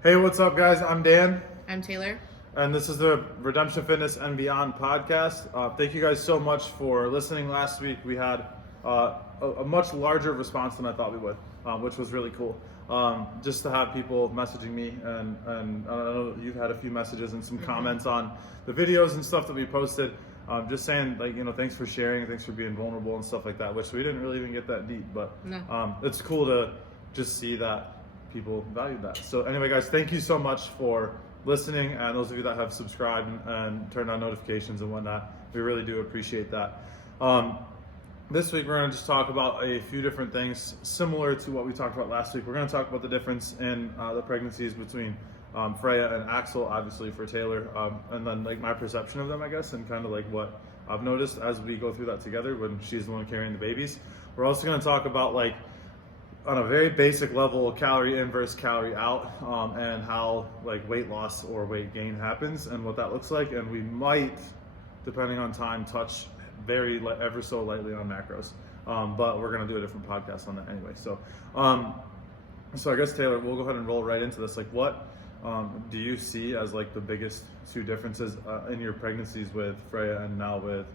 Hey, what's up, guys? I'm Dan, I'm Taylor. and this is the Redemption Fitness and Beyond podcast. Thank you guys so much for listening. Last week we had a much larger response than I thought we would, which was really cool. Just to have people messaging me, and I know you've had a few messages and some comments on the videos and stuff that we posted. Just saying, thanks for sharing, thanks for being vulnerable and stuff like that, which we didn't really even get that deep, but No. it's cool to just see that people valued that. So anyway, guys, thank you so much for listening, and those of you that have subscribed and turned on notifications and whatnot, we really do appreciate that. This week we're going to just talk about a few different things similar to what we talked about last week. We're going to talk about the difference in the pregnancies between Freya and Axel, obviously for Taylor, and then like my perception of them, I guess, and kind of like what I've noticed as we go through that together when she's the one carrying the babies. We're also going to talk about, like, on a very basic level, calorie in versus calorie out, and how like weight loss or weight gain happens and what that looks like. And we might, depending on time, touch ever so lightly on macros, but we're gonna do a different podcast on that anyway. So I guess, Taylor, we'll go ahead and roll right into this. Like, what do you see as like the biggest two differences in your pregnancies with Freya and now with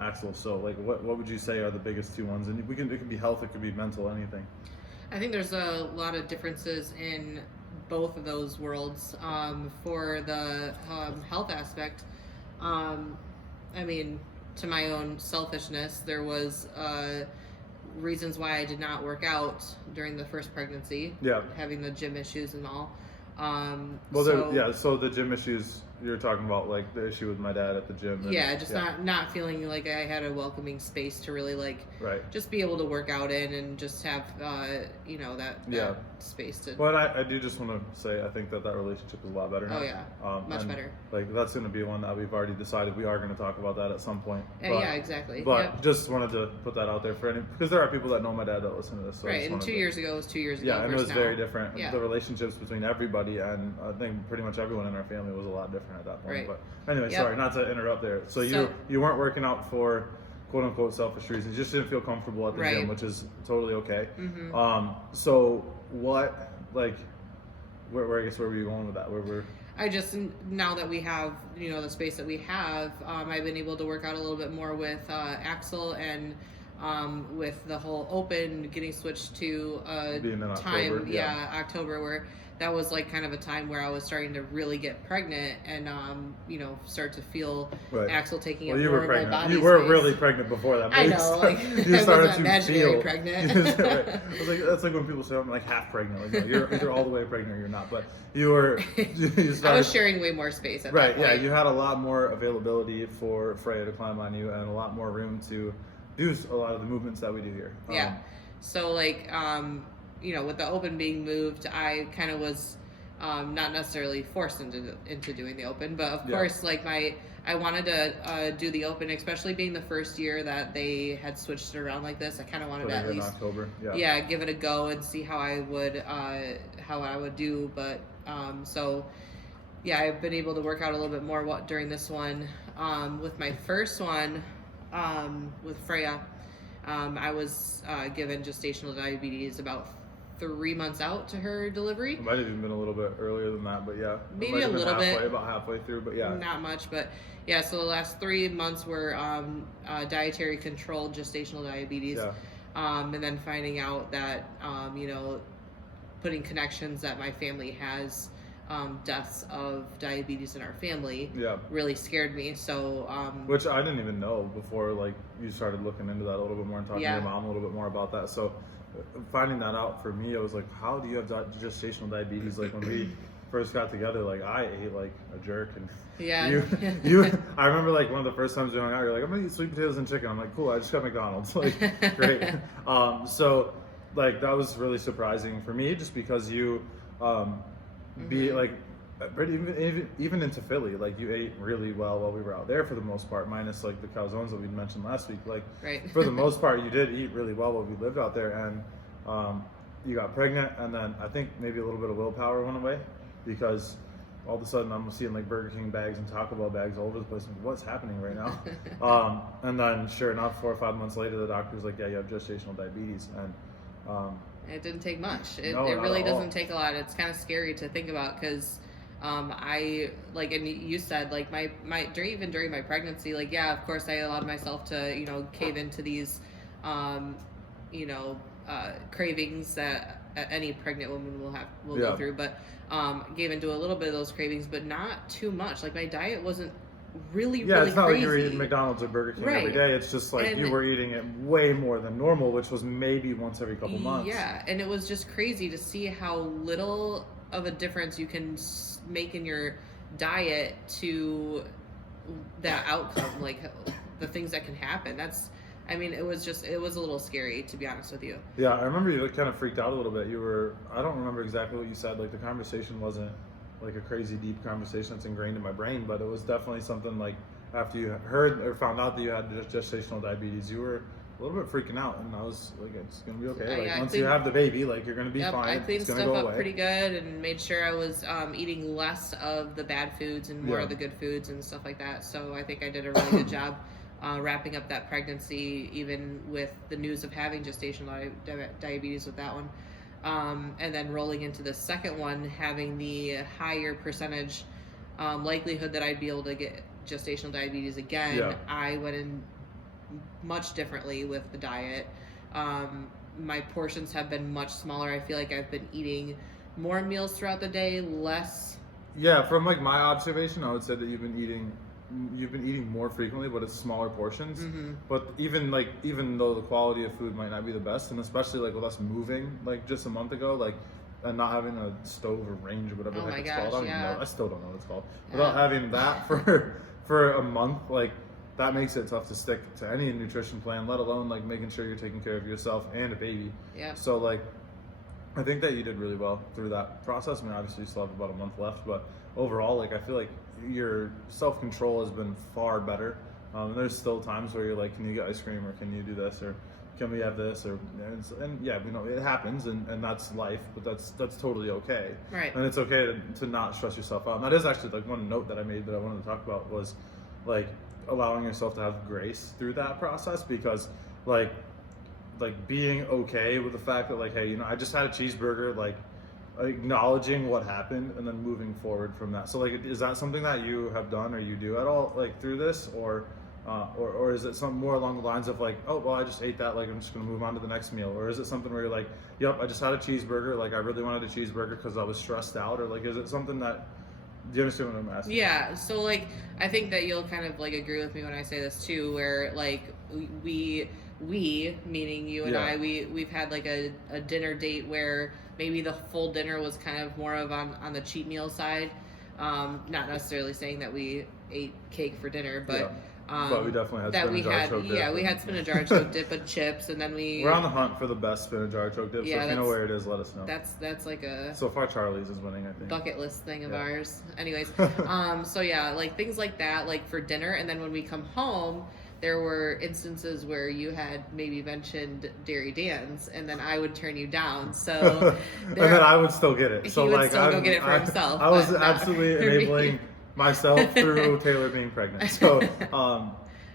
Axel? So like, what would you say are the biggest two ones? And it could be health, it could be mental, anything. I think there's a lot of differences in both of those worlds. For the health aspect, I mean, to my own selfishness, there was reasons why I did not work out during the first pregnancy. Yeah. Having the gym issues and all. So the gym issues you're talking about, like the issue with my dad at the gym. Not feeling like I had a welcoming space to really just be able to work out in and just have that space to. Well, I do just want to say I think that relationship is a lot better now. Oh yeah, much better. Like that's going to be one that we've already decided we are going to talk about that at some point. Yeah, exactly. But just wanted to put that out there because there are people that know my dad that listen to this. So right, and 2 years ago was 2 years ago. Yeah, and it was very different. Yeah. The relationships between everybody, and I think pretty much everyone in our family was a lot different at that point. Right. But anyway, sorry, not to interrupt there. So you weren't working out for quote unquote selfish reasons. You just didn't feel comfortable at the gym, which is totally okay. Mm-hmm. So what, like, where were you going with that? I just, now that we have, the space that we have, I've been able to work out a little bit more with Axel, and with the whole open getting switched to being in time, October, October, where that was like kind of a time where I was starting to really get pregnant and start to feel Axel taking up more of my body You were space. really pregnant before that. I know, you I started was to imaginary feel pregnant. Right. I was like, that's like when people say I'm like half pregnant. Like, no, you're either all the way pregnant or you're not. But you were. You started, I was sharing way more space at that point. Yeah, you had a lot more availability for Freya to climb on you, and a lot more room to do a lot of the movements that we do here. Yeah. So like, with the open being moved, I kind of was not necessarily forced into doing the open, but of course, like I wanted to do the open, especially being the first year that they had switched it around like this. I kind of wanted to at least, October. give it a go and see how I would do. But I've been able to work out a little bit more during this one. With my first one, with Freya, I was given gestational diabetes about 3 months out to her delivery. It might have even been a little bit earlier than that, but yeah. Maybe a little bit. About halfway through, but yeah. Not much, but yeah, so the last 3 months were dietary controlled gestational diabetes. Yeah. And then finding out that, putting connections that my family has deaths of diabetes in our family really scared me. So which I didn't even know before, like, you started looking into that a little bit more and talking to your mom a little bit more about that. So finding that out for me, I was like, how do you have gestational diabetes? Like, when we first got together, like, I ate like a jerk, and I remember, like, one of the first times we hung out, you're like, I'm gonna eat sweet potatoes and chicken. I'm like, cool, I just got McDonald's. Like, great. So like, that was really surprising for me, just because you be like, even into Philly, like, you ate really well while we were out there for the most part, minus like the calzones that we mentioned last week. Like, for the most part, you did eat really well while we lived out there, and you got pregnant, and then I think maybe a little bit of willpower went away, because all of a sudden I'm seeing like Burger King bags and Taco Bell bags all over the place. I'm like, what's happening right now? And then sure enough, 4 or 5 months later, the doctor's like, yeah, you have gestational diabetes, and It didn't take much. It No, not really at all. doesn't take a lot. It's kind of scary to think about because I like, and you said like during my pregnancy, like yeah, of course I allowed myself to cave into these, um, you know, cravings that any pregnant woman will Yeah. go through, but gave into a little bit of those cravings, but not too much. Like my diet wasn't really It's not crazy. like you were eating McDonald's or Burger King every Right. day. It's just like And- you were eating it way more than normal, which was maybe once every couple months. Yeah, and it was just crazy to see how little of a difference you can make in your diet to that outcome, like the things that can happen. It was a little scary, to be honest with you. Yeah, I remember you kind of freaked out a little bit. I don't remember exactly what you said. Like the conversation wasn't like a crazy deep conversation that's ingrained in my brain, but it was definitely something like after you heard or found out that you had gestational diabetes, you were a little bit freaking out, and I was like, it's gonna be okay. Like once you have the baby, like you're gonna be fine. I cleaned it's gonna stuff go up away. pretty good and made sure I was eating less of the bad foods and more of the good foods and stuff like that. So I think I did a really good job wrapping up that pregnancy, even with the news of having gestational diabetes with that one. And then rolling into the second one, having the higher percentage likelihood that I'd be able to get gestational diabetes again. Yeah. I went in much differently with the diet. My portions have been much smaller. I feel like I've been eating more meals throughout the day, less. Yeah, from like my observation, I would say that you've been eating more frequently, but it's smaller portions. Mm-hmm. But even though the quality of food might not be the best, and especially like with us moving like just a month ago, like and not having a stove or range or whatever Oh the my heck gosh, it's called. yeah. I still don't know what it's called. Yeah. Without having that for a month, like that makes it tough to stick to any nutrition plan, let alone like making sure you're taking care of yourself and a baby. Yeah. So like I think that you did really well through that process. I mean, obviously you still have about a month left, but overall, like I feel like your self-control has been far better. And there's still times where you're like, can you get ice cream, or can you do this, or can we have this, or and yeah, we know it happens, and that's life, but that's totally okay. Right. And it's okay to not stress yourself out. And that is actually like one note that I made that I wanted to talk about was like allowing yourself to have grace through that process, because like being okay with the fact that like, hey, I just had a cheeseburger, like acknowledging what happened and then moving forward from that. So like, is that something that you have done or you do at all like through this, or is it something more along the lines of like, oh well, I just ate that, like I'm just gonna move on to the next meal? Or is it something where you're like, yep, I just had a cheeseburger, like I really wanted a cheeseburger because I was stressed out? Or like, is it something that, do you understand what I'm asking? Yeah, so like I think that you'll kind of like agree with me when I say this too, where like we meaning you and I, we've had like a dinner date where maybe the full dinner was kind of more of on the cheat meal side. Not necessarily saying that we ate cake for dinner, but but we definitely had that spinach artichoke dip. Yeah, we had spinach artichoke dip and chips, and then we're on the hunt for the best spinach artichoke dip. Yeah, so if you know where it is, let us know. That's like a so far Charlie's is winning, I think. Bucket list thing of ours. Anyways, so yeah, like things like that, like for dinner, and then when we come home, there were instances where you had maybe mentioned Dairy Dan's, and then I would turn you down. So and then I would still get it. So he would like, still go get it for himself. I was but not absolutely for me. enabling myself through Taylor being pregnant. So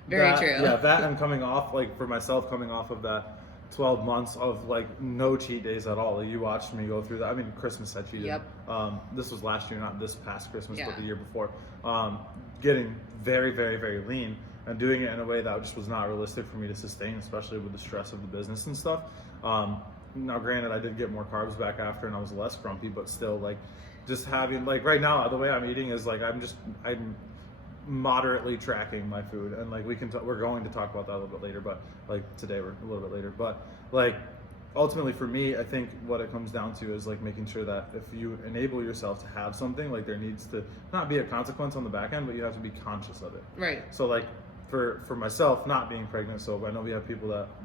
Very true. Yeah, that and coming off, like for myself, coming off of that 12 months of like no cheat days at all. Like, you watched me go through that. I mean, Christmas I cheated. Yep. This was last year, not this past Christmas, Yeah. but the year before. Getting very, very, very lean and doing it in a way that just was not realistic for me to sustain, especially with the stress of the business and stuff. Now, granted, I did get more carbs back after, and I was less grumpy, but still, like, just having, like, right now, the way I'm eating is like I'm moderately tracking my food, and like we're going to talk about that a little bit later, but like today we're a little bit later, but like ultimately for me, I think what it comes down to is like making sure that if you enable yourself to have something, like there needs to not be a consequence on the back end, but you have to be conscious of it. Right. So like for myself, not being pregnant, so I know we have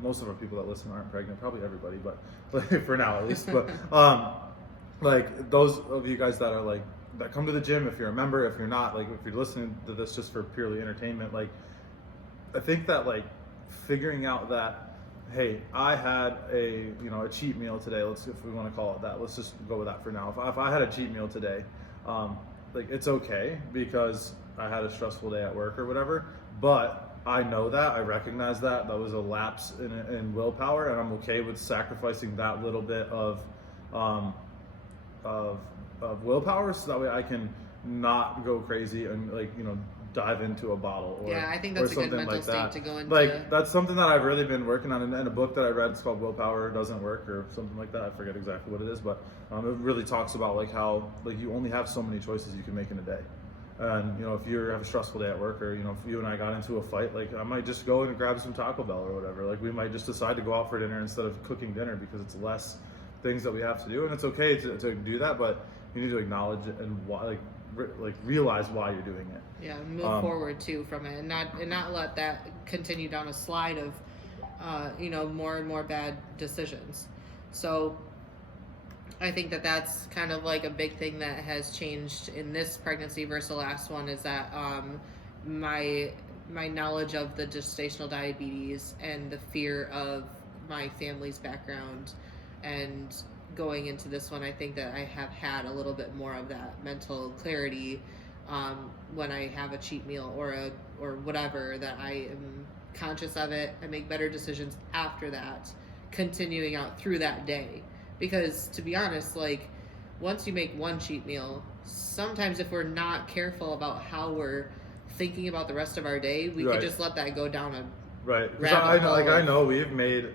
most of our people that listen aren't pregnant, probably everybody, but like, for now at least, but like those of you guys that are like that come to the gym, if you're a member, if you're not, like if you're listening to this just for purely entertainment, like I think that like figuring out that, hey, I had a cheat meal today, if we want to call it that, let's just go with that for now. If I had a cheat meal today, like it's okay because I had a stressful day at work or whatever, but I know that, I recognize that was a lapse in willpower, and I'm okay with sacrificing that little bit um, of willpower, so that way I can not go crazy and like, you know, dive into a bottle or Yeah, I think or that's a good something mental like state that. to go into. Like that's something that I've really been working on, in a book that I read. It's called Willpower Doesn't Work or something like that. I forget exactly what it is, but it really talks about like how like you only have so many choices you can make in a day. And you know, if you have a stressful day at work, or you know, if you and I got into a fight, like I might just go and grab some Taco Bell or whatever. Like we might just decide to go out for dinner instead of cooking dinner because it's less things that we have to do, and it's okay to do that, but you need to acknowledge it and why, like realize why you're doing it. Yeah, move forward too from it, and not let that continue down a slide of, you know, more and more bad decisions. So I think that that's kind of like a big thing that has changed in this pregnancy versus the last one, is that my knowledge of the gestational diabetes and the fear of my family's background, and going into this one, I think that I have had a little bit more of that mental clarity when I have a cheat meal or whatever, that I am conscious of it. I make better decisions after that, continuing out through that day. Because to be honest, like once you make one cheat meal, sometimes if we're not careful about how we're thinking about the rest of our day, we Right. could just let that go down a Right. 'Cause rabbit I know, hole like I of- know we've made,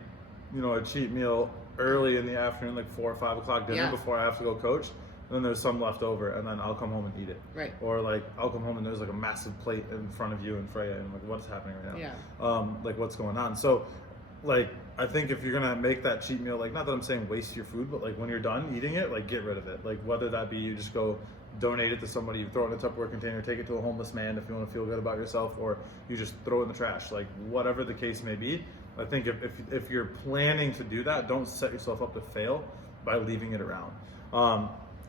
you know, a cheat meal early in the afternoon, like 4 or 5 o'clock dinner Yeah. before I have to go coach. And then there's some left over, and then I'll come home and eat it. Right. Or like I'll come home and there's like a massive plate in front of you and Freya, and I'm like, what's happening right now? Yeah. Like what's going on? So, like I think if you're gonna make that cheat meal, like not that I'm saying waste your food, but like when you're done eating it, like get rid of it. Like whether that be you just go donate it to somebody, you throw it in a Tupperware container, take it to a homeless man if you want to feel good about yourself, or you just throw it in the trash. Like whatever the case may be, I think if you're planning to do that, don't set yourself up to fail by leaving it around.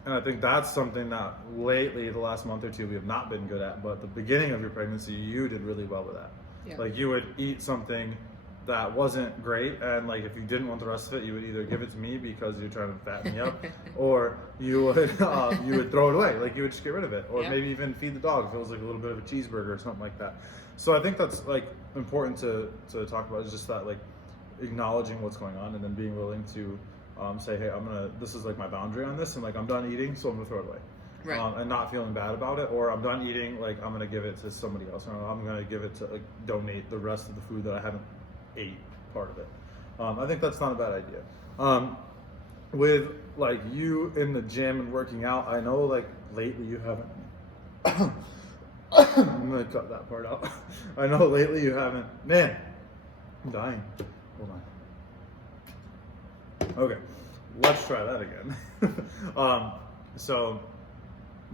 And I think that's something that lately, the last month or two, we have not been good at. But the beginning of your pregnancy, you did really well with that. Yeah. Like you would eat something that wasn't great, and like if you didn't want the rest of it, you would either give it to me because you're trying to fatten me up, or you would throw it away. Like you would just get rid of it, or Yeah. maybe even feed the dog if it was like a little bit of a cheeseburger or something like that. So I think that's like important to talk about, is just that, like acknowledging what's going on and then being willing to say, hey, this is like my boundary on this, and like I'm done eating, so I'm gonna throw it away. Right. And not feeling bad about it, or I'm done eating, like I'm gonna give it to somebody else, or I'm gonna give it to like donate the rest of the food that I haven't ate part of it. I think that's not a bad idea. With like you in the gym and working out, I know like lately you haven't. I'm gonna cut that part out. I know lately you haven't. Man, I'm dying. Hold on. Okay, let's try that again. So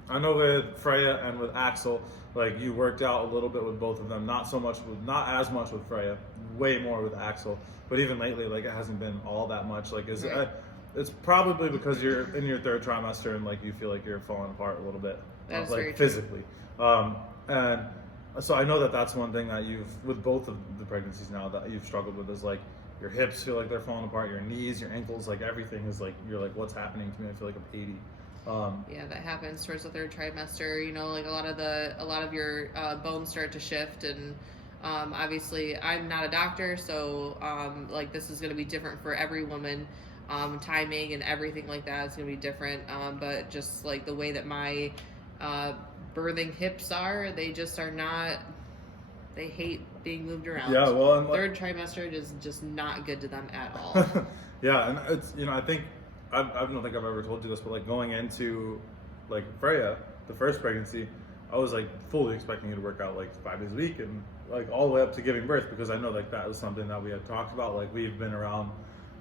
I know with Freya and with Axel, like you worked out a little bit with both of them. Not as much with Freya, way more with Axel. But even lately, like it hasn't been all that much. Like it's probably because you're in your third trimester and like you feel like you're falling apart a little bit, That is like very true. physically. And so I know that that's one thing that with both of the pregnancies now, that you've struggled with, is like your hips feel like they're falling apart, your knees, your ankles, like everything is like, you're like, what's happening to me? I feel like I'm 80. Yeah, that happens towards the third trimester. You know, like a lot of your bones start to shift, and obviously I'm not a doctor, so like this is going to be different for every woman. Timing and everything like that is going to be different. But just like the way that my birthing hips are, they just are not. They hate being moved around. Yeah, well, and third trimester is just not good to them at all. Yeah, and it's, you know, I think I don't think I've ever told you this, but like going into like Freya, the first pregnancy, I was like fully expecting you to work out like 5 days a week and like all the way up to giving birth, because I know like that was something that we had talked about. Like we've been around,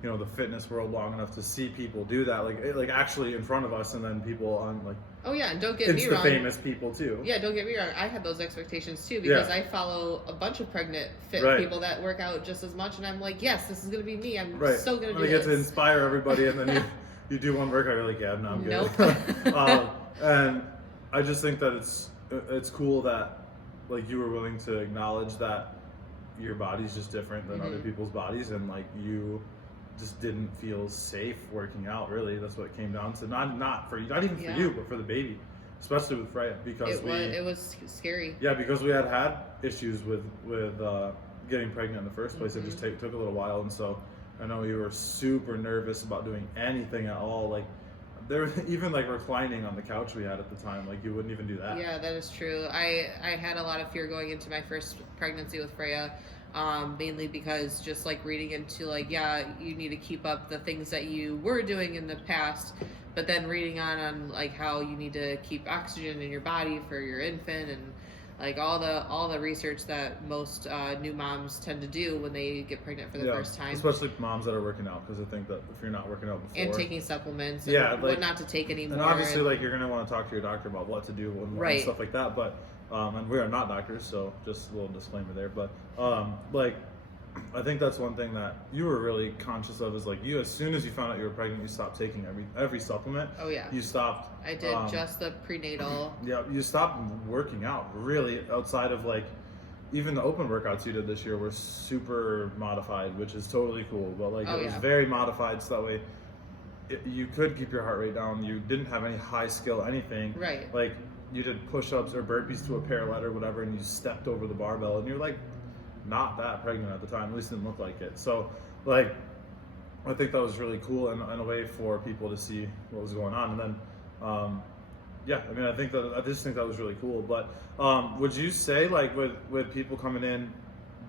you know, the fitness world long enough to see people do that, like actually in front of us, and then people on like, oh yeah, and don't get me wrong. famous people too. Yeah, don't get me wrong. I had those expectations too, because Yeah. I follow a bunch of pregnant fit Right. people that work out just as much, and I'm like, yes, this is gonna be me. I'm Right. so gonna do When you this. get to inspire everybody, and then you do one workout, you're like, yeah, no, I'm good. Nope. And I just think that it's cool that like you were willing to acknowledge that your body's just different than other people's bodies, and like you just didn't feel safe working out. Really, that's what it came down to. Not for you, not even for Yeah. you, but for the baby. especially with Freya, because it was scary. yeah, because we had issues with getting pregnant in the first place. It just took a little while, and so I know you were super nervous about doing anything at all. Like there, even like reclining on the couch we had at the time, like you wouldn't even do that. Yeah, that is true. I had a lot of fear going into my first pregnancy with Freya, mainly because just like reading into like, yeah, you need to keep up the things that you were doing in the past, but then reading on like how you need to keep oxygen in your body for your infant, and like all the research that most new moms tend to do when they get pregnant for the first time, especially moms that are working out, because I think that if you're not working out before and taking supplements, and yeah, like, what not to take anymore, and obviously like you're gonna want to talk to your doctor about what to do and stuff like that, but and we are not doctors, so just a little disclaimer there, but like I think that's one thing that you were really conscious of, is like you, as soon as you found out you were pregnant, you stopped taking every supplement. Oh yeah, you stopped. I did just the prenatal. Yeah, you stopped working out, really, outside of like even the open workouts you did this year were super modified, which is totally cool, but like it was very modified, so that way you could keep your heart rate down. You didn't have any high skill anything, right? Like you did push-ups or burpees to a parallel or whatever, and you stepped over the barbell, and you're like not that pregnant at the time, at least it didn't look like it. So like I think that was really cool, and a way for people to see what was going on. And then yeah, I mean, I just think that was really cool. But would you say, like, with people coming in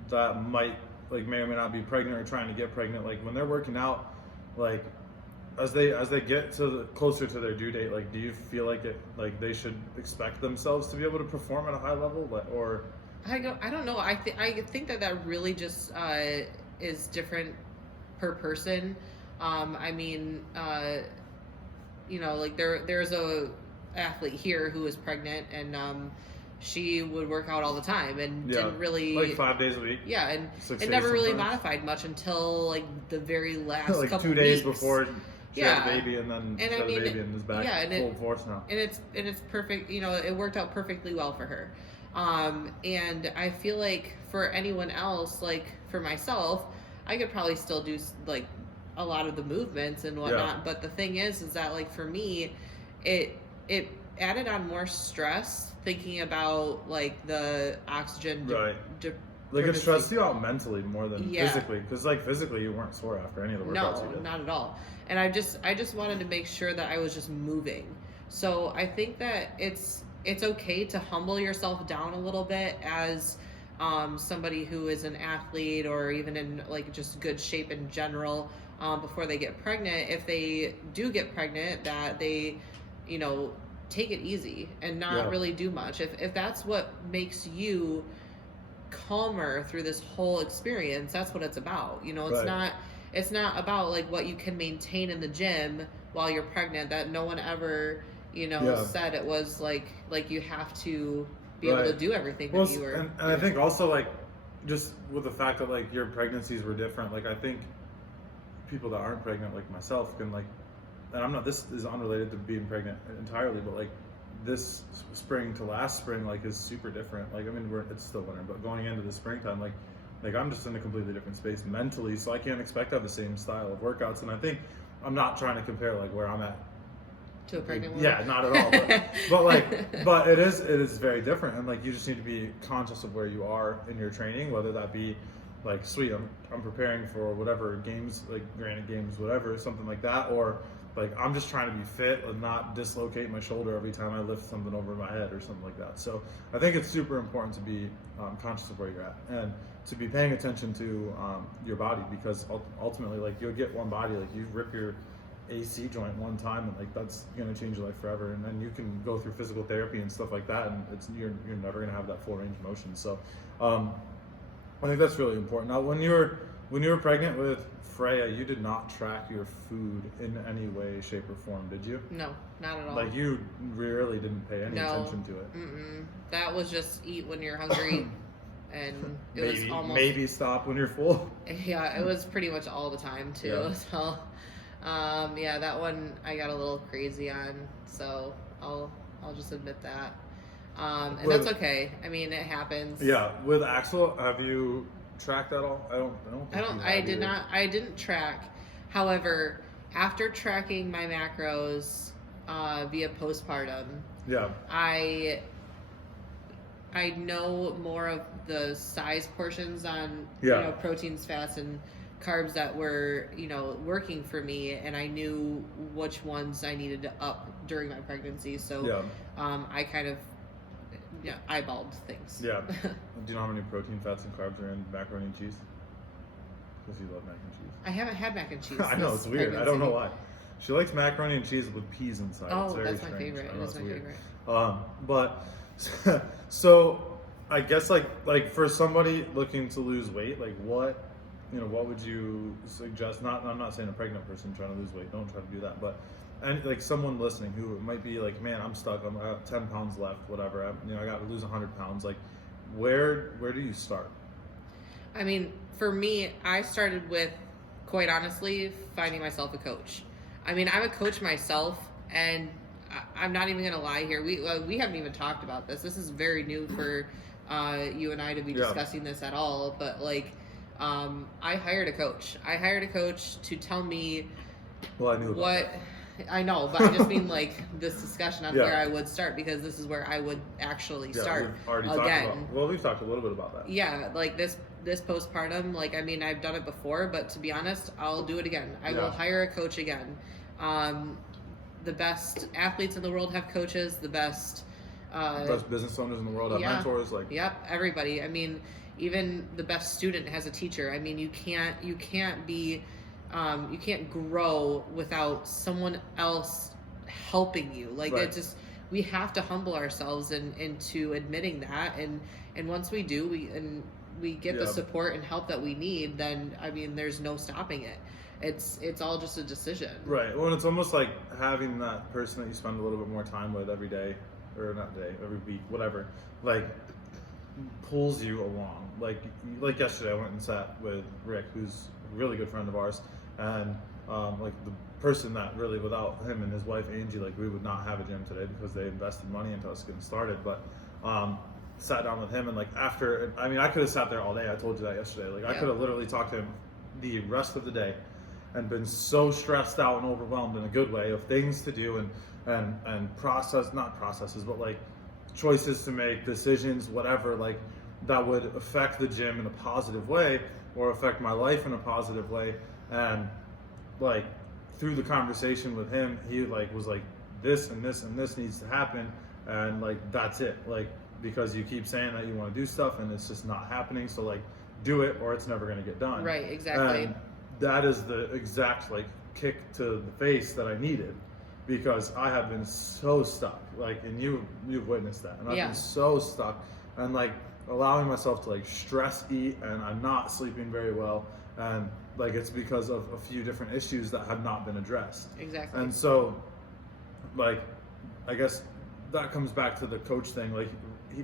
that might, like, may or may not be pregnant or trying to get pregnant, like when they're working out, like as they get closer to their due date, like do you feel like they should expect themselves to be able to perform at a high level, or I don't know. I think that really just is different per person. I mean, you know, like there's a athlete here who is pregnant, and she would work out all the time and didn't really, like 5 days a week. Yeah, and it never really modified much until like the very last like couple 2 days weeks. before she had a baby, and then and she I had mean, a baby and is back full force now. And it's perfect. You know, it worked out perfectly well for her. And I feel like for anyone else, like for myself, I could probably still do like a lot of the movements and whatnot. But the thing is that like for me, it added on more stress thinking about like the oxygen. Like it stressed you out mentally more than physically, because like physically you weren't sore after any of the workouts you did. No, not at all. And I just wanted to make sure that I was just moving. So I think that it's okay to humble yourself down a little bit as somebody who is an athlete, or even in like just good shape in general, before they get pregnant. If they do get pregnant, that they, you know, take it easy and not really do much. If that's what makes you calmer through this whole experience, that's what it's about. You know, it's not about like what you can maintain in the gym while you're pregnant. That no one ever, you know, said it was like you have to be able to do everything that you were. And I think also like just with the fact that like your pregnancies were different, like I think people that aren't pregnant like myself can like, and I'm not, this is unrelated to being pregnant entirely, but like this spring to last spring like is super different. Like I mean it's still winter, but going into the springtime, like I'm just in a completely different space mentally, so I can't expect to have the same style of workouts. And I think I'm not trying to compare like where I'm at to a pregnant woman. Yeah, not at all. But it is very different, and like you just need to be conscious of where you are in your training, whether that be like, sweet, I'm preparing for whatever games, like Granite Games, whatever, something like that, or like I'm just trying to be fit and not dislocate my shoulder every time I lift something over my head or something like that. So I think it's super important to be conscious of where you're at and to be paying attention to your body, because ultimately, like, you'll get one body, like you rip your AC joint one time and like that's gonna change your life forever, and then you can go through physical therapy and stuff like that, and you're never gonna have that full range of motion. So I think that's really important. Now when you were pregnant with Freya, you did not track your food in any way, shape, or form, did you? No, not at all. Like you really didn't pay any attention to it. That was just eat when you're hungry, and it was almost maybe stop when you're full. Yeah, it was pretty much all the time too. Yeah. So yeah, that one I got a little crazy on, so I'll just admit that. And that's okay. I mean, it happens. Yeah. With Axel, have you tracked at all? I didn't track. However, after tracking my macros, via postpartum, Yeah. I know more of the size portions on Yeah. proteins, fats, and carbs that were working for me, and I knew which ones I needed to up during my pregnancy. So Yeah. I kind of eyeballed things. Yeah. Do you know how many protein, fats, and carbs are in macaroni and cheese? Because you love mac and cheese. I haven't had mac and cheese. I know, it's weird. I don't know why. She likes macaroni and cheese with peas inside. Oh, it's very that's my strange. favorite. I know, It is it's my weird. favorite. But so I guess like for somebody looking to lose weight, like what would you suggest? I'm not saying a pregnant person trying to lose weight. Don't try to do that. But and like someone listening who might be like, man, I'm stuck. I got 10 pounds left. Whatever. I got to lose 100 pounds. Like, where do you start? I mean, for me, I started with, quite honestly, finding myself a coach. I mean, I'm a coach myself, and I'm not even gonna lie here. We haven't even talked about this. This is very new for you and I to be discussing this at all. But like, I hired a coach. I hired a coach to tell me Well, I knew about what. that. I know, but I just mean like this discussion on where I would start, because this is where I would actually start We've already again. We've talked a little bit about that. Yeah, like this postpartum, like, I mean, I've done it before, but to be honest, I'll do it again. I will hire a coach again. The best athletes in the world have coaches. The best business owners in the world have mentors. Like, yep, everybody. I mean, even the best student has a teacher. I mean, you can't grow without someone else helping you. Like, it just, we have to humble ourselves into admitting that, and once we do, we get the support and help that we need, then I mean, there's no stopping it. It's all just a decision. Right. Well, it's almost like having that person that you spend a little bit more time with every day, or not day, every week, whatever, like pulls you along. Like yesterday, I went and sat with Rick, who's a really good friend of ours, and like the person that really, without him and his wife Angie, like we would not have a gym today, because they invested money into us getting started. But sat down with him, and like after, I mean, I could have sat there all day. I told you that yesterday. Like, I could have literally talked to him the rest of the day and been so stressed out and overwhelmed in a good way of things to do and not processes, but like choices to make, decisions, whatever, like that would affect the gym in a positive way or affect my life in a positive way. And like through the conversation with him, he like was like, this and this and this needs to happen, and like that's it, like, because you keep saying that you want to do stuff and it's just not happening, so like do it or it's never going to get done. Right, exactly. And that is the exact like kick to the face that I needed, because I have been so stuck, like, and you've witnessed that, and I've been so stuck, and like allowing myself to like stress eat, and I'm not sleeping very well, and like it's because of a few different issues that have not been addressed. Exactly. And so like I guess that comes back to the coach thing. Like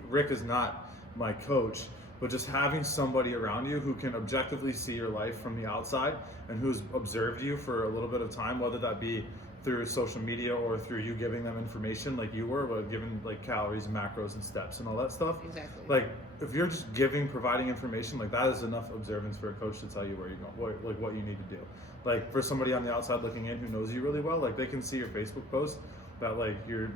Rick is not my coach, but just having somebody around you who can objectively see your life from the outside and who's observed you for a little bit of time, whether that be through social media or through you giving them information like you were, but giving like calories and macros and steps and all that stuff. Exactly. Like if you're just providing information, like that is enough observance for a coach to tell you where you're going, what you need to do. Like for somebody on the outside looking in who knows you really well, like they can see your Facebook post that like you're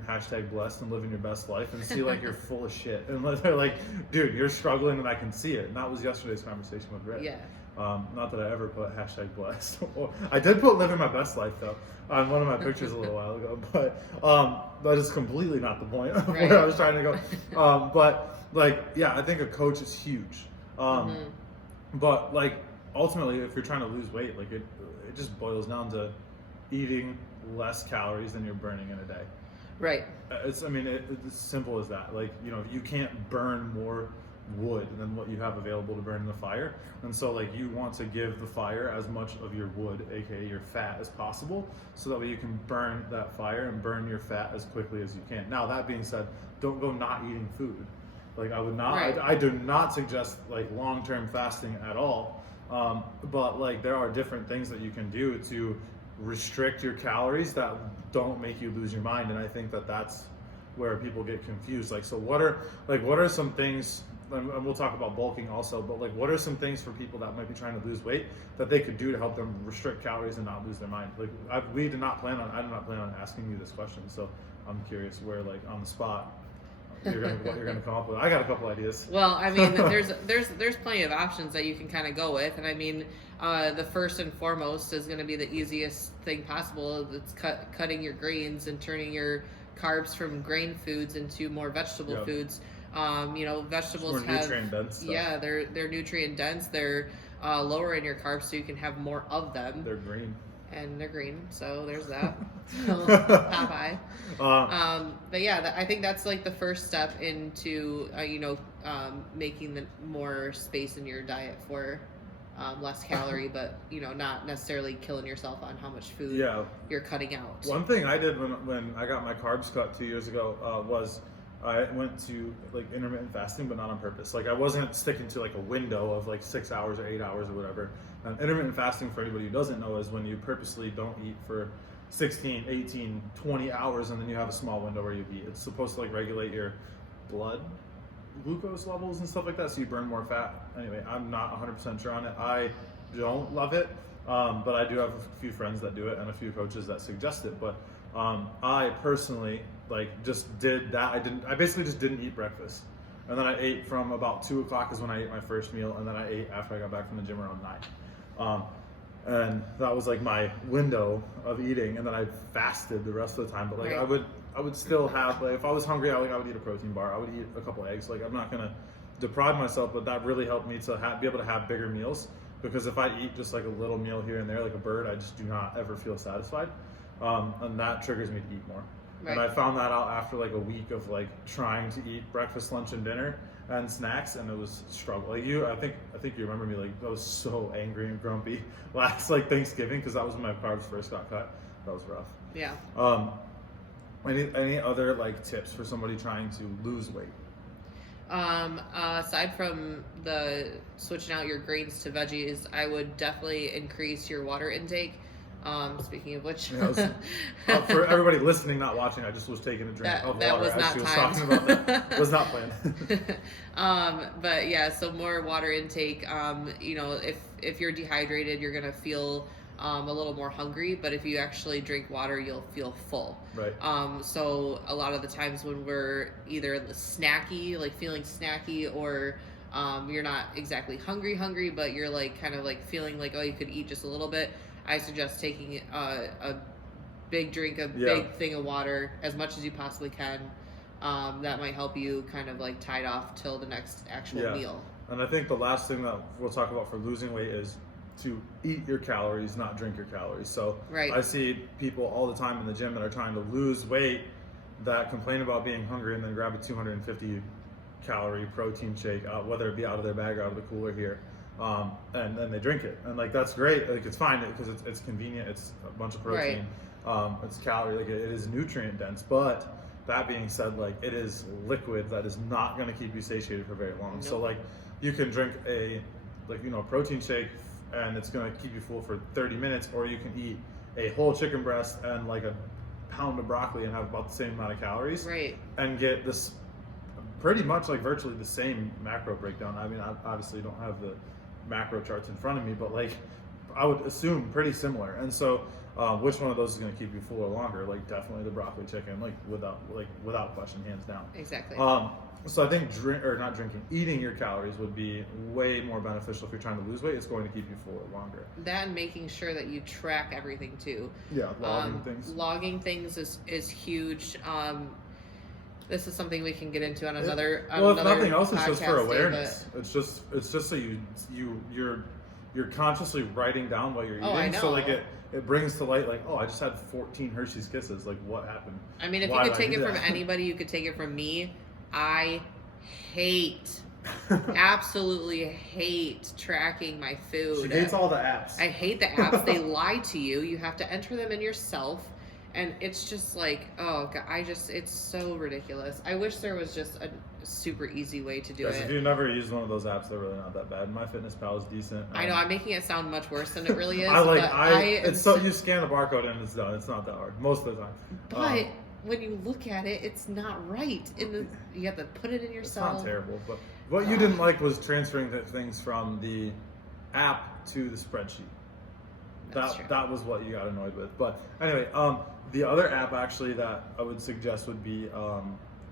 #blessed and living your best life, and see like you're full of shit, and they're like, dude, you're struggling, and I can see it. And that was yesterday's conversation with Rick. Yeah. Not that I ever put #blessed. I did put living my best life though on one of my pictures a little while ago, but that is completely not the point of where I was trying to go. But like, yeah, I think a coach is huge. But like ultimately, if you're trying to lose weight, like it just boils down to eating less calories than you're burning in a day. Right. It's as simple as that. Like, you can't burn more wood than what you have available to burn in the fire, and so like you want to give the fire as much of your wood, aka your fat, as possible, so that way you can burn that fire and burn your fat as quickly as you can. Now that being said, don't go not eating food. Like I would not, I do not suggest like long-term fasting at all, but like there are different things that you can do to restrict your calories that don't make you lose your mind, and I think that that's where people get confused. Like, so what are some things, and we'll talk about bulking also, but like what are some things for people that might be trying to lose weight that they could do to help them restrict calories and not lose their mind? Like I did not plan on asking you this question, so I'm curious where, like, on the spot, what you're gonna come up with. I got a couple ideas. Well, I mean, there's plenty of options that you can kind of go with, and I mean, the first and foremost is going to be the easiest thing possible. It's cutting your grains and turning your carbs from grain foods into more vegetable foods. Vegetables have nutrient dense stuff. Yeah, they're nutrient dense. They're lower in your carbs, so you can have more of them. They're green. And they're green, so there's that. Popeye. But yeah, I think that's like the first step into making the more space in your diet for less calorie, but not necessarily killing yourself on how much food you're cutting out. One thing I did when I got my carbs cut 2 years ago was I went to like intermittent fasting, but not on purpose. Like I wasn't sticking to like a window of like 6 hours or 8 hours or whatever. And intermittent fasting, for anybody who doesn't know, is when you purposely don't eat for 16, 18, 20 hours and then you have a small window where you eat. It's supposed to like regulate your blood glucose levels and stuff like that, so you burn more fat. Anyway, I'm not 100% sure on it. I don't love it, but I do have a few friends that do it and a few coaches that suggest it. But I personally just did that. I basically just didn't eat breakfast, and then I ate from about 2 o'clock is when I ate my first meal, and then I ate after I got back from the gym around 9. And that was like my window of eating, and then I fasted the rest of the time. But like I would still have, like, if I was hungry, I would eat a protein bar. I would eat a couple eggs. Like I'm not gonna deprive myself, but that really helped me to be able to have bigger meals. Because if I eat just like a little meal here and there, like a bird, I just do not ever feel satisfied, and that triggers me to eat more. Right. And I found that out after like a week of like trying to eat breakfast, lunch, and dinner and snacks, and it was a struggle. Like I think you remember me, like I was so angry and grumpy last like Thanksgiving, because that was when my carbs first got cut. That was rough. Yeah. Any other like tips for somebody trying to lose weight? Aside from the switching out your grains to veggies, I would definitely increase your water intake. Speaking of which, for everybody listening, not watching, I just was taking a drink of water was as she was talking about that. Was not planned. But yeah, so more water intake. If you're dehydrated, you're gonna feel a little more hungry, but if you actually drink water, you'll feel full. Right. So a lot of the times when we're either snacky, like feeling snacky, or you're not exactly hungry, but you're like kind of like feeling like, oh, you could eat just a little bit, I suggest taking a big drink, big thing of water, as much as you possibly can. That might help you kind of like tide off till the next actual meal. And I think the last thing that we'll talk about for losing weight is to eat your calories, not drink your calories. So I see people all the time in the gym that are trying to lose weight that complain about being hungry and then grab a 250 calorie protein shake, whether it be out of their bag or out of the cooler here. And then they drink it, and like that's great. Like it's fine because it's convenient. It's a bunch of protein. It's calorie. Like it is nutrient dense. But that being said, like it is liquid that is not going to keep you satiated for very long. Nope. So like you can drink a protein shake and it's going to keep you full for 30 minutes, or you can eat a whole chicken breast and like a pound of broccoli and have about the same amount of calories. Right. And get this pretty much like virtually the same macro breakdown. I mean, I obviously don't have the macro charts in front of me, but like I would assume pretty similar. And so which one of those is going to keep you full or longer? Like definitely the broccoli chicken, like without question, hands down. Exactly. So I think eating your calories would be way more beneficial if you're trying to lose weight. It's going to keep you full or longer. That and making sure that you track everything too. Yeah, logging things. Logging things is huge. This is something we can get into on another. If nothing else, it's just for day, awareness. It's just so you're consciously writing down what you're eating. I know. So like it brings to light like, oh, I just had 14 Hershey's Kisses. Like what happened? I mean, if you could take it from anybody, you could take it from me. I absolutely hate tracking my food. She hates all the apps. I hate the apps. They lie to you. You have to enter them in yourself. And it's just like, oh God, it's so ridiculous. I wish there was just a super easy way to do it. If you've never used one of those apps, they're really not that bad. MyFitnessPal is decent. I know, I'm making it sound much worse than it really is. You scan the barcode and it's done. It's not that hard most of the time. But when you look at it, it's not right. You have to put it in your It's cell. not terrible, but what you didn't like was transferring the things from the app to the spreadsheet. That was what you got annoyed with. But anyway, the other app actually that I would suggest would be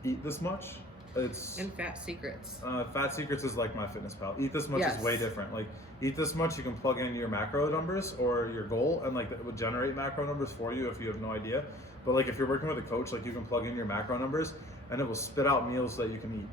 Eat This Much. It's And Fat Secrets. Fat Secrets is like MyFitnessPal. Eat This Much Yes. is way different. Like Eat This Much, you can plug in your macro numbers or your goal, and like it would generate macro numbers for you if you have no idea. But like if you're working with a coach, like you can plug in your macro numbers, and it will spit out meals that you can eat.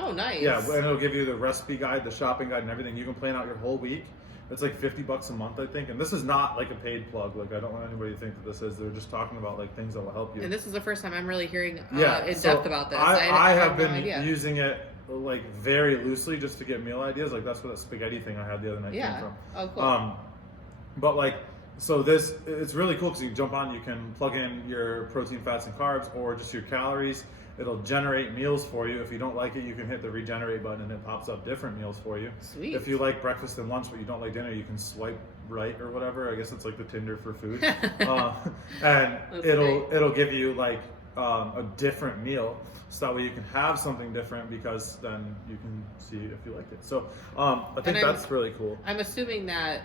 Oh, nice. Yeah, and it'll give you the recipe guide, the shopping guide, and everything. You can plan out your whole week. It's like $50 a month, I think. And this is not like a paid plug. Like I don't want anybody to think that this is. They're just talking about like things that will help you. And this is the first time I'm really hearing in so depth about this. I have no been idea. using it like very loosely just to get meal ideas. Like that's what that spaghetti thing I had the other night came from. Oh, cool. But like, so this, it's really cool because you jump on, you can plug in your protein, fats, and carbs, or just your calories. It'll generate meals for you. If you don't like it, you can hit the regenerate button and it pops up different meals for you. Sweet. If you like breakfast and lunch but you don't like dinner, you can swipe right or whatever. I guess it's like the Tinder for food. And it'll give you like a different meal, so that way you can have something different, because then you can see if you like it. So I think that's really cool. I'm assuming that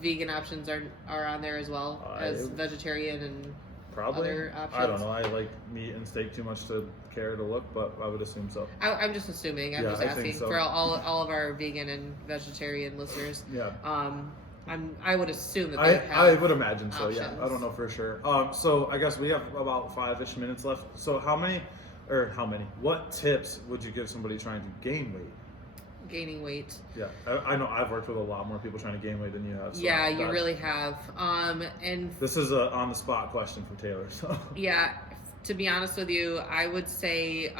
vegan options are on there as well as vegetarian and probably other options. I don't know. I like meat and steak too much to care to look, but I would assume so. I'm just assuming. I'm just asking for all of our vegan and vegetarian listeners. Yeah. I would assume that they have I would imagine so. options. Yeah. I don't know for sure. So I guess we have about 5-ish minutes left. So what tips would you give somebody trying to gain weight? Gaining weight. Yeah, I know I've worked with a lot more people trying to gain weight than you have. So yeah, you really have. And this is a on the spot question for Taylor. So yeah, to be honest with you, I would say,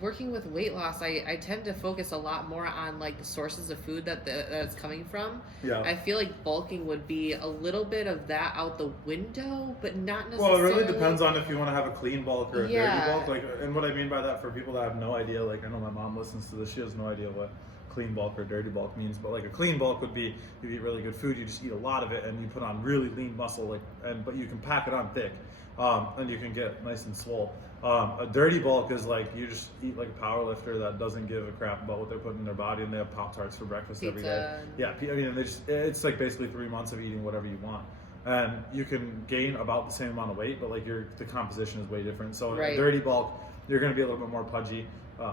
working with weight loss, I tend to focus a lot more on like the sources of food that it's coming from. Yeah. I feel like bulking would be a little bit of that out the window, but not necessarily. Well, it really depends on if you want to have a clean bulk or a dirty bulk. Like, and what I mean by that, for people that have no idea, like I know my mom listens to this, she has no idea what clean bulk or dirty bulk means. But like a clean bulk would be you eat really good food, you just eat a lot of it, and you put on really lean muscle, but you can pack it on thick, and you can get nice and swole. A dirty bulk is like you just eat like a power lifter that doesn't give a crap about what they're putting in their body, and they have Pop-Tarts for breakfast every day. Yeah, I mean, it's like basically 3 months of eating whatever you want. And you can gain about the same amount of weight, but like the composition is way different. So a dirty bulk, you're going to be a little bit more pudgy.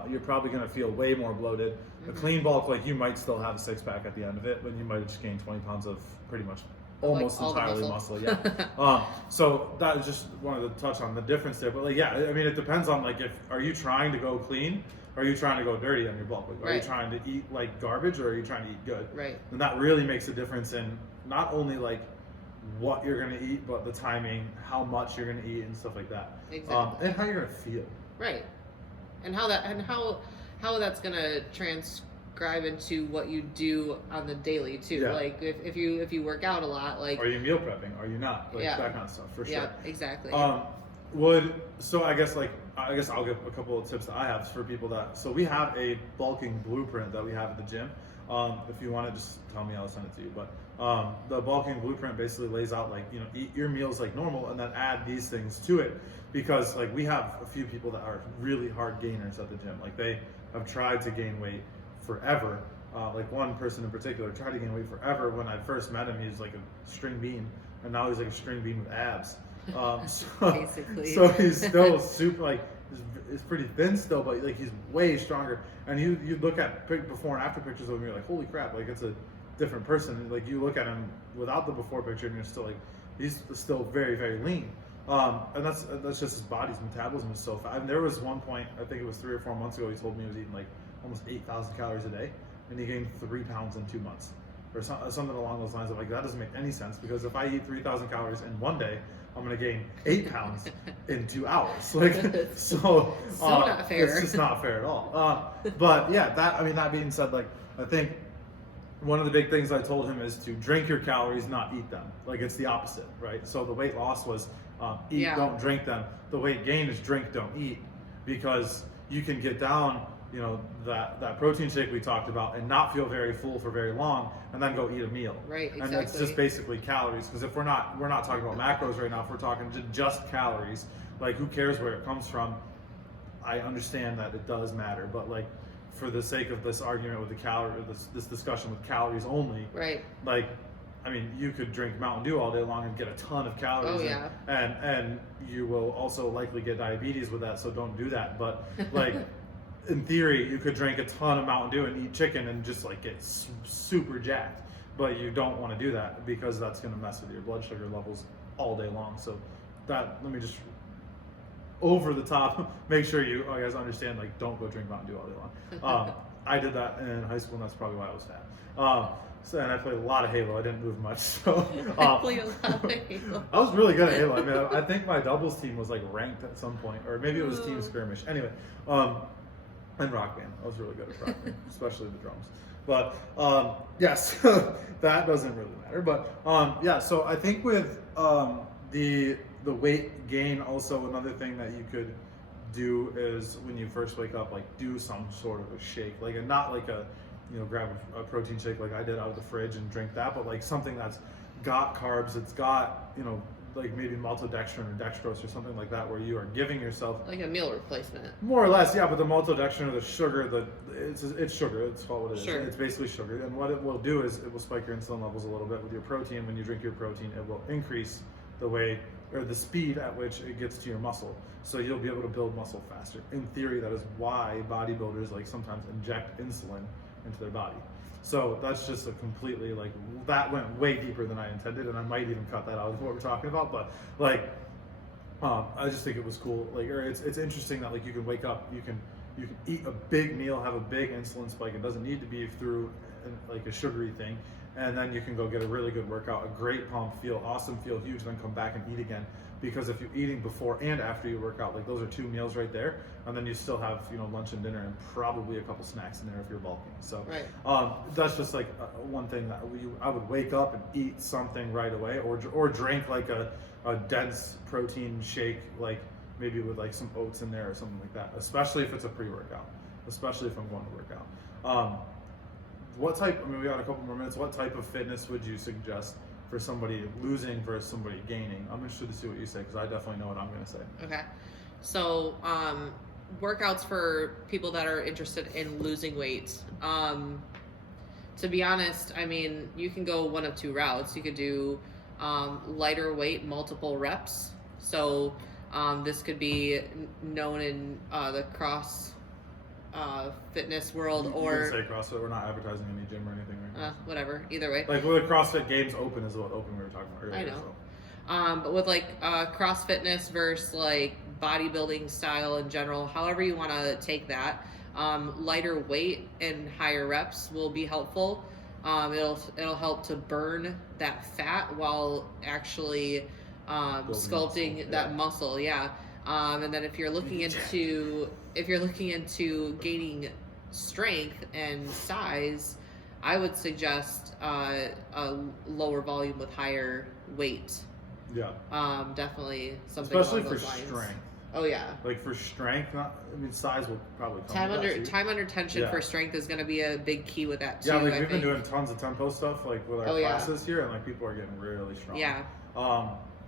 You're probably going to feel way more bloated. A clean bulk, like you might still have a 6-pack at the end of it, but you might have just gained 20 pounds of pretty much almost like entirely muscle. Yeah. So that is just wanted to touch on the difference there. But like, yeah, I mean, it depends on like are you trying to go clean, or are you trying to go dirty on your bulk? Like, are you trying to eat like garbage, or are you trying to eat good? Right. And that really makes a difference in not only like what you're going to eat, but the timing, how much you're going to eat, and stuff like that. Exactly. And how you're going to feel. Right. And how that's going to transcribe into what you do on the daily too. Yeah. Like if you work out a lot, like, are you meal prepping? Are you not? Like that kind of stuff for sure. Yeah, exactly. I guess I'll give a couple of tips that I have for people so we have a bulking blueprint that we have at the gym. If you want to just tell me, I'll send it to you. But the bulking blueprint basically lays out like, eat your meals like normal and then add these things to it, because like we have a few people that are really hard gainers at the gym. Like they have tried to gain weight forever. Like one person in particular tried to gain weight forever. When I first met him, he was like a string bean, and now he's like a string bean with abs. Basically. So he's still super, like, he's pretty thin still, but like he's way stronger. And you look at before and after pictures of him, you're like, holy crap, like it's a different person. Like you look at him without the before picture, and you're still like, he's still very, very lean. And that's just his body's metabolism is so fast. And there was one point, I think it was 3 or 4 months ago, he told me he was eating like almost 8,000 calories a day, and he gained 3 pounds in 2 months, or something along those lines. Of like, that doesn't make any sense, because if I eat 3,000 calories in one day, I'm gonna gain 8 pounds in 2 hours. Like, so not fair. It's just not fair at all. But yeah, that being said, like I think one of the big things I told him is to drink your calories, not eat them. Like it's the opposite, right? So the weight loss was eat, don't drink them. The weight gain is drink, don't eat, because you can get down you know, that protein shake we talked about and not feel very full for very long and then go eat a meal. Right, And it's just basically calories, because if we're not talking about macros right now, if we're talking just calories, like who cares where it comes from? I understand that it does matter, but like for the sake of this argument with the this discussion with calories only, right? Like, I mean, you could drink Mountain Dew all day long and get a ton of calories. Oh, yeah. And you will also likely get diabetes with that, so don't do that. But like, in theory, you could drink a ton of Mountain Dew and eat chicken and just like get super jacked. But you don't want to do that, because that's going to mess with your blood sugar levels all day long. So let me just over the top make sure you guys understand, like, don't go drink Mountain Dew all day long. I did that in high school, and that's probably why I was fat. So, and I played a lot of Halo. I didn't move much, so I played a lot of Halo. I was really good at Halo. I mean, I think my doubles team was like ranked at some point, or maybe it was team skirmish. Anyway, and Rock Band. I was really good at Rock Band, especially the drums. But yes, that doesn't really matter. But yeah, so I think with the weight gain, also another thing that you could do is when you first wake up, like do some sort of a shake, like, and not like a, you know, grab a protein shake like I did out of the fridge and drink that, but like something that's got carbs, it's got, you know, like maybe maltodextrin or dextrose or something like that, where you are giving yourself like a meal replacement, more or less. Yeah, but the maltodextrin or the sugar, it's sugar. It's called what it is. Sure. It's basically sugar, and what it will do is it will spike your insulin levels a little bit with your protein. When you drink your protein, it will increase the way, or the speed at which it gets to your muscle, so you'll be able to build muscle faster. In theory, that is why bodybuilders like sometimes inject insulin into their body. So that's just a completely, like, that went way deeper than I intended, and I might even cut that out of what we're talking about. But like, I just think it was cool. Like, or it's interesting that like you can wake up, you can eat a big meal, have a big insulin spike. It doesn't need to be through like a sugary thing, and then you can go get a really good workout, a great pump, feel awesome, feel huge, then come back and eat again. Because if you're eating before and after you work out, like those are 2 meals right there, and then you still have, you know, lunch and dinner and probably a couple snacks in there if you're bulking. So right. That's just like one thing that I would wake up and eat something right away, or drink like a dense protein shake, like maybe with like some oats in there or something like that, especially if it's a pre-workout, especially if I'm going to work out. What type, I mean, we got a couple more minutes, what type of fitness would you suggest for somebody losing versus somebody gaining? I'm interested to see what you say, because I definitely know what I'm going to say. Okay. So, workouts for people that are interested in losing weight. To be honest, I mean, you can go one of 2 routes. You could do lighter weight, multiple reps. So, this could be known in the cross fitness world, or you can say CrossFit. We're not advertising any gym or anything right now. Whatever. Either way. Like, well, the CrossFit Games Open is what Open we were talking about earlier. I know. So. But with like cross fitness versus like bodybuilding style in general, however you want to take that, lighter weight and higher reps will be helpful. It'll help to burn that fat while actually sculpting that muscle. Yeah. And then if you're looking into gaining strength and size, I would suggest a lower volume with higher weight. Yeah. Definitely something especially along for those lines. strength. Oh yeah. Like for strength, size will probably come Time with under that too. time under tension Yeah. for strength is going to be a big key with that too. Yeah, like I we've been think. doing tons of tempo stuff like with our classes here, and like people are getting really strong. Yeah.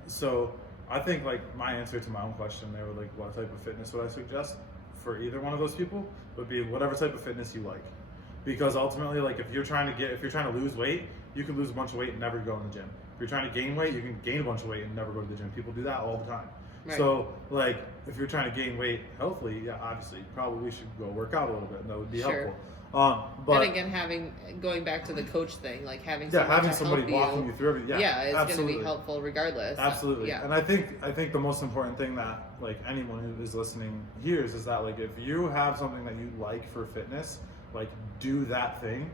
So I think like my answer to my own question there, with like what type of fitness would I suggest for either one of those people, would be whatever type of fitness you like. Because ultimately, like if you're trying to lose weight, you can lose a bunch of weight and never go in the gym. If you're trying to gain weight, you can gain a bunch of weight and never go to the gym. People do that all the time. Right. So like if you're trying to gain weight healthily, yeah, obviously probably should go work out a little bit, and that would be helpful. But and again, going back to the coach thing, like having somebody walking you through everything. Yeah, it's going to be helpful regardless. Absolutely. Yeah. And I think the most important thing that like anyone who is listening hears is that like if you have something that you like for fitness, like do that thing.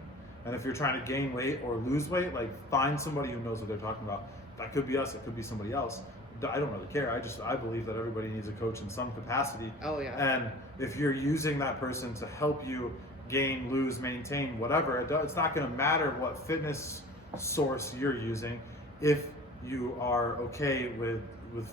And if you're trying to gain weight or lose weight, like find somebody who knows what they're talking about. That could be us, it could be somebody else. I don't really care. I believe that everybody needs a coach in some capacity. Oh yeah. And if you're using that person to help you gain, lose, maintain, whatever, it's not going to matter what fitness source you're using if you are okay with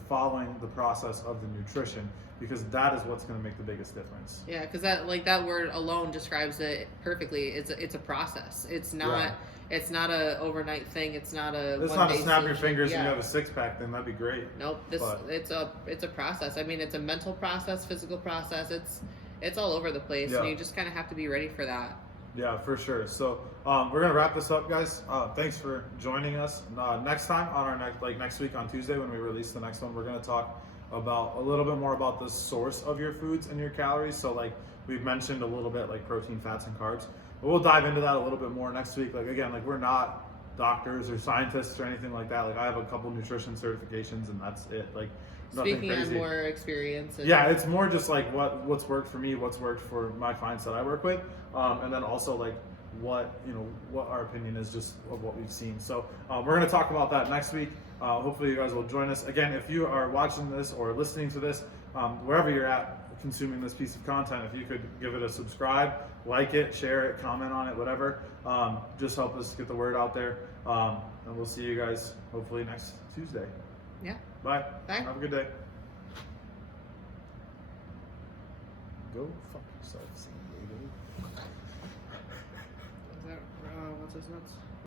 following the process of the nutrition, because that is what's going to make the biggest difference. Yeah, because that word alone describes it perfectly. It's a process. It's not Yeah. it's not a overnight thing. It's not a It's one not day to snap your solution. fingers Yeah. and you have a six-pack, then that'd be great. Nope. But It's a process. I mean, it's a mental process, physical process. It's all over the place, Yeah. and you just kind of have to be ready for that. yeah, for sure. So we're gonna wrap this up, guys. Thanks for joining us. Next time on our next week on Tuesday when we release the next one, we're gonna talk about a little bit more about the source of your foods and your calories. So like we've mentioned a little bit like protein, fats, and carbs, but we'll dive into that a little bit more next week. Like again, like we're not doctors or scientists or anything like that. Like I have a couple nutrition certifications and that's it. Like nothing Speaking on crazy. more experience. And Yeah, it's more just like what's worked for me, what's worked for my clients that I work with, and then also like what our opinion is just of what we've seen. So we're gonna talk about that next week. Hopefully you guys will join us. Again, if you are watching this or listening to this, wherever you're at consuming this piece of content, if you could give it a subscribe, like it, share it, comment on it, whatever, just help us get the word out there. And we'll see you guys hopefully next Tuesday. Yeah. Bye. Bye. Have a good day. Go fuck yourself, Is that, what's his nuts?